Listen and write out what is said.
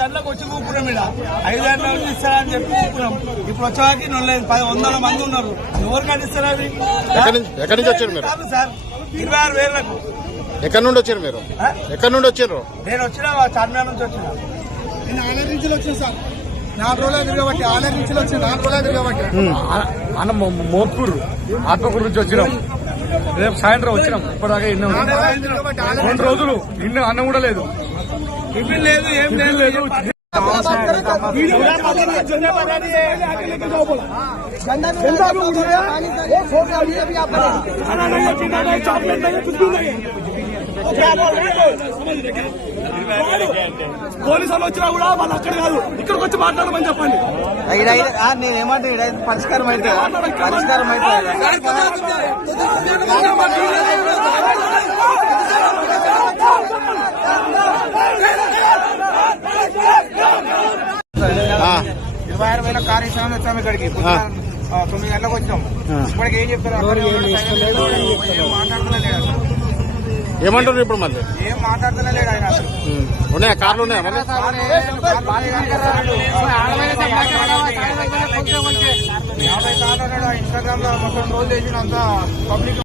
గంటలకు వచ్చి కూకున్నాం ఇక్కడ 5 గంటల నుంచి ఇస్తారని చెప్పి కూకున్నాం. ఇప్పుడు వచ్చేవారికి 100 మంది ఉన్నారు. ఎవరికైనా ఇస్తారు అది? ఎక్కడి నుంచి వచ్చారు మీరు? సార్ 26,000లకు. ఎక్కడి నుండి వచ్చారు మీరు? ఎక్కడి నుండి వచ్చారు? నేను వచ్చిన చార్మినార్ నుంచి వచ్చిన. నేను ఆలయ నుంచి వచ్చాను సార్. 4 రోజులు తిరగబట్టి ఆలయ నుంచి వచ్చి 4 రోజులు తిరగబట్టి అన్న మోత్కూరు ఆత్మకూరు నుంచి వచ్చినాం. రేపు సాయంత్రం వచ్చినాం. ఇప్పటిదాకా 2 రోజులు ఇన్ని అన్నం కూడా లేదు, టిఫిన్ లేదు, ఏం లేదు. పోలీసు వాళ్ళు వచ్చినా కూడా వాళ్ళు అక్కడ కాదు, ఇక్కడికి వచ్చి మాట్లాడమని చెప్పండి. నేనేమంటే పరిష్కారం అయితే కారు ఇస్తామని వచ్చాము. ఇక్కడికి 9 గంటలకు వచ్చాం. ఇప్పటికి ఏం చెప్తారు? మాట్లాడుతున్నా ఏమంటారు ఇప్పుడు? మళ్ళీ ఏం మాట్లాడుతున్నా లేడు ఆయన. ఉన్నాయా కార్లు? ఉన్నాయా? 50 కార్లు ఇన్స్టాగ్రామ్ లో మొత్తం రోజు చేసిన అంతా పబ్లిక్